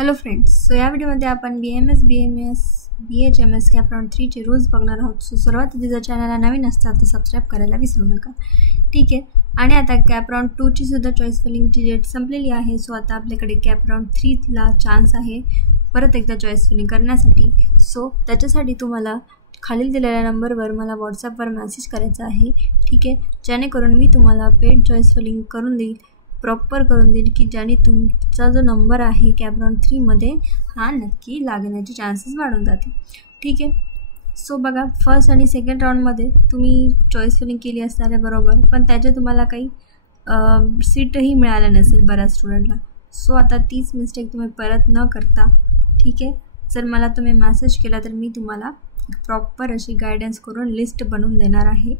Hello friends, so या व्हिडिओमध्ये आपण BMS, BMS, BHMS cap round 3 चे रूल्स बघणार आहोत. सो सर्वात आधी जर चॅनलला नवीन असतात तर सबस्क्राईब करायला विसरू नका. ठीक आहे. आणि आता कॅप राउंड 2 ची सुद्धा चॉईस फिलिंगची डेट संपलेली आहे. सो आता आपल्याकडे कॅप राउंड 3 ला चान्स आहे परत एकदा चॉईस फिलिंग करण्यासाठी. सो त्याच्यासाठी तुम्हाला खालील दिलेल्या नंबरवर मला व्हॉट्सॲपवर मेसेज करायचा आहे. ठीक आहे, जेणेकरून मी तुम्हाला पेड चॉईस फिलिंग करून देईल, प्रॉपर करून देईल की ज्याने तुमचा जो नंबर आहे कॅप राउंड 3 मध्ये हा नक्की लागण्याचे चान्सेस वाढून जातील. ठीक आहे. सो बघा, फर्स्ट आणि सेकंड राऊंडमध्ये तुम्ही चॉईस फिलिंग केली असणार आहे बरोबर, पण त्याचे तुम्हाला काही सीटही मिळालं नसेल बऱ्याच स्टुडंटला. सो आता तीच मिस्टेक तुम्ही परत न करता, ठीक आहे, जर मला तुम्ही मेसेज केला तर मी तुम्हाला प्रॉपर अशी गायडन्स करून लिस्ट बनवून देणार आहे.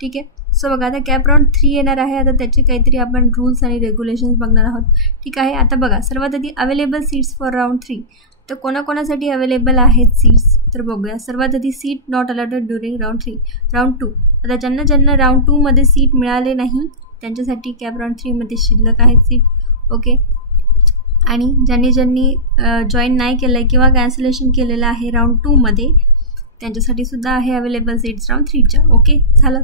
ठीक आहे. सो बघा, आता कॅप राउंड 3 येणार आहे. आता त्याचे काहीतरी आपण रूल्स आणि रेग्युलेशन्स बघणार आहोत. ठीक आहे. आता बघा, सर्वात आधी अवेलेबल सीट्स फॉर राऊंड 3. तर कोणाकोणासाठी अवेलेबल आहेत सीट्स तर बघूया. सर्वात आधी seat not allotted during round 3. Round 2, आता ज्यांना राऊंड 2 मध्ये सीट मिळाले नाही त्यांच्यासाठी कॅप राऊंड 3 मध्ये शिल्लक आहेत सीट. ओके. आणि ज्यांनी जॉईन नाही केलं आहे किंवा कॅन्सलेशन केलेलं आहे राऊंड 2 मध्ये त्यांच्यासाठी सुद्धा आहे अवेलेबल सीट्स राऊंड 3 च्या. ओके, झालं.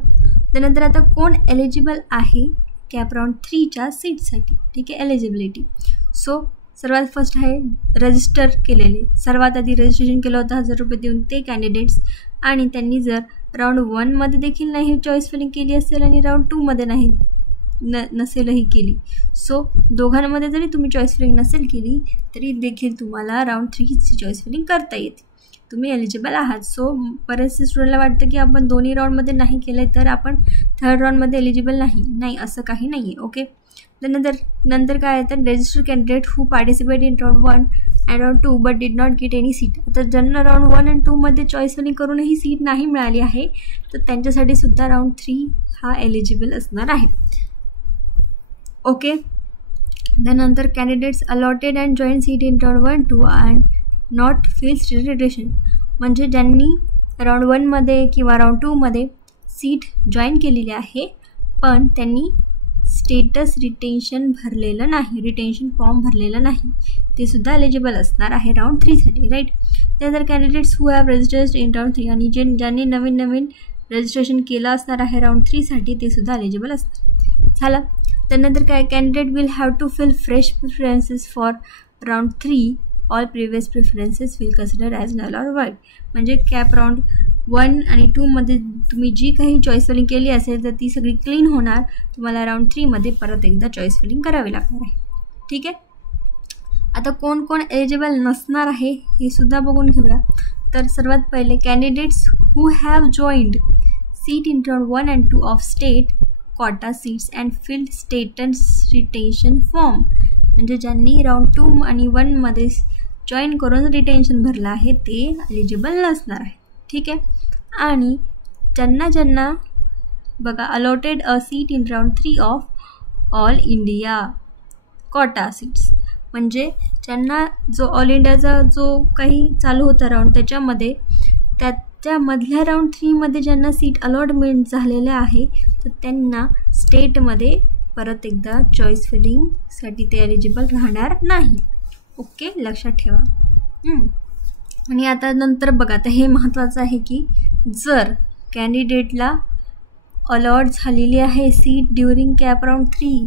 त्यानंतर आता कोण एलिजिबल आहे कॅप राऊंड 3 च्या सीटसाठी. ठीक आहे, एलिजिबिलिटी. सो सर्वात फर्स्ट आहे रजिस्टर केलेले. सर्वात आधी रजिस्ट्रेशन केलं होतं 1000 रुपये देऊन ते कॅन्डिडेट्स, आणि त्यांनी जर राऊंड 1 मध्ये देखील नाही चॉईस फिलिंग केली असेल आणि राऊंड 2 मध्ये नाही नसेलही केली. सो दोघांमध्ये जरी तुम्ही चॉईस फिलिंग नसेल केली तरी देखील तुम्हाला राऊंड 3 ची चॉईस फिलिंग करता येते, तुम्ही एलिजिबल आहात. सो बरेचसे स्टुडंटला वाटतं की आपण दोन्ही राऊंडमध्ये नाही केलं आहे तर आपण थर्ड राऊंडमध्ये एलिजिबल नाही, असं काही नाही आहे. ओके. नंतर काय आहे तर register candidate who participate in round 1 and round 2 but did not get any seat. आता ज्यांना राऊंड 1 आणि 2 मध्ये चॉईस फिलिंग करूनही सीट नाही मिळाली आहे तर त्यांच्यासाठी सुद्धा राऊंड 3 हा एलिजिबल असणार आहे. ओके. त्यानंतर candidates allotted and join seat in round 1, 2 and not feel status retention. म्हणजे ज्यांनी राऊंड 1 मध्ये किंवा राऊंड 2 मध्ये सीट जॉईन केलेली आहे पण त्यांनी स्टेटस रिटेन्शन फॉर्म भरलेलं नाही, ते सुद्धा एलिजिबल असणार आहे राऊंड 3 साठी. राईट. त्यानंतर candidates who have registered in round 3, आणि ज्यांनी नवीन रजिस्ट्रेशन केलं असणार आहे राऊंड 3 साठी ते सुद्धा एलिजिबल असणार. झालं. त्यानंतर काय, candidate will have to fill fresh preferences for round 3. All previous preferences will consider as null or void. म्हणजे कॅप राऊंड 1 आणि 2 मध्ये तुम्ही जी काही चॉईस फिलिंग केली असेल तर ती सगळी क्लीन होणार. तुम्हाला राऊंड 3 मध्ये परत एकदा चॉईस फिलिंग करावी लागणार आहे. ठीक आहे. आता कोण एलिजिबल नसणार आहे हे सुद्धा बघून घेऊया. तर सर्वात पहिले candidates who have joined seat in round 1 and 2 of state quota seats and field status retention form. म्हणजे ज्यांनी राऊंड 2 आणि 1 मध्ये जॉईन करून रिटेन्शन भरलं आहे ते एलिजिबल नसणार आहे. ठीक आहे. आणि ज्यांना बघा allotted a seat in round 3 of all India quota seats. म्हणजे ज्यांना जो ऑल इंडियाचा जो काही चालू होता राऊंड त्याच्यामधल्या राऊंड 3 मध्ये ज्यांना सीट अलॉटमेंट झालेल्या आहे तर त्यांना स्टेटमध्ये परत एकदा चॉईस फिलिंगसाठी ते एलिजिबल राहणार नाही. ओके, लक्षात ठेवा. आणि आता नंतर बघा, आता हे महत्त्वाचं आहे की जर कॅन्डिडेटला अलॉट झालेली आहे सीट ड्युरिंग कॅप राऊंड 3,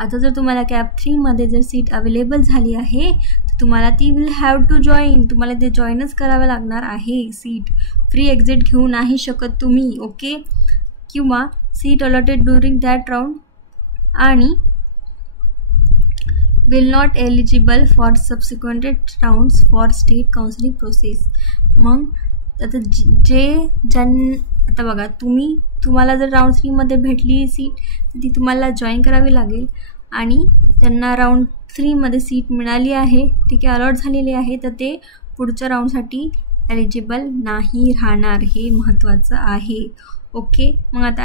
आता जर तुम्हाला कॅप 3 मध्ये जर सीट अवेलेबल झाली आहे तर तुम्हाला ती विल हॅव टू जॉईन, तुम्हाला ते जॉईनच करावं लागणार आहे. सीट फ्री एक्झिट घेऊ नाही शकत तुम्ही. ओके. किंवा seat allotted during that round आणि will not eligible for subsequent rounds for state counseling process. मग आता आता बघा, तुम्हाला जर राऊंड 3 मध्ये भेटली सीट तर ती तुम्हाला जॉईन करावी लागेल, आणि त्यांना राऊंड 3 मध्ये सीट मिळाली आहे, ठीक आहे, अलॉट झालेली आहे, तर ते पुढच्या राऊंडसाठी एलिजिबल नाही राहणार. हे महत्त्वाचं आहे. ओके. मग आता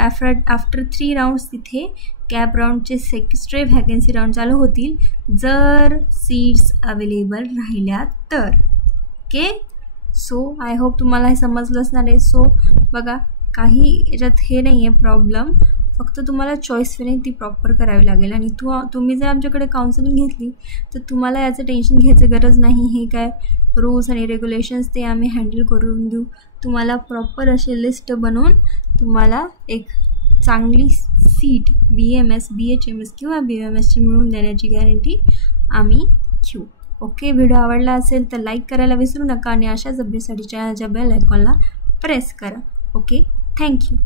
आफ्टर 3 राऊंड्स तिथे कॅप राऊंडचे एक्स्ट्रा व्हॅकन्सी राऊंड चालू होतील जर सीट्स अवेलेबल राहिल्या तर. ओके. सो आय होप तुम्हाला हे समजलं असणार आहे. सो बघा, काही याच्यात हे नाही आहे प्रॉब्लेम, फक्त तुम्हाला चॉईस फिलिंग ती प्रॉपर करावी लागेल. आणि तुम्ही जर आमच्याकडे काउन्सिलिंग घेतली तर तुम्हाला याचं टेन्शन घ्यायचं गरज नाही. हे काय रूल्स आणि रेग्युलेशन्स ते आम्ही हँडल करून देऊ. तुम्हाला प्रॉपर अशी लिस्ट बनवून तुम्हाला एक चांगली सीट BAMS, BHMS किंवा BAMSची मिळवून देण्याची गॅरंटी आम्ही घेऊ. ओके, व्हिडिओ आवडला असेल तर लाईक करायला विसरू नका आणि अशाच अपडेटसाठी चॅनलच्या बेल आयकॉनला प्रेस करा. Okay, thank you.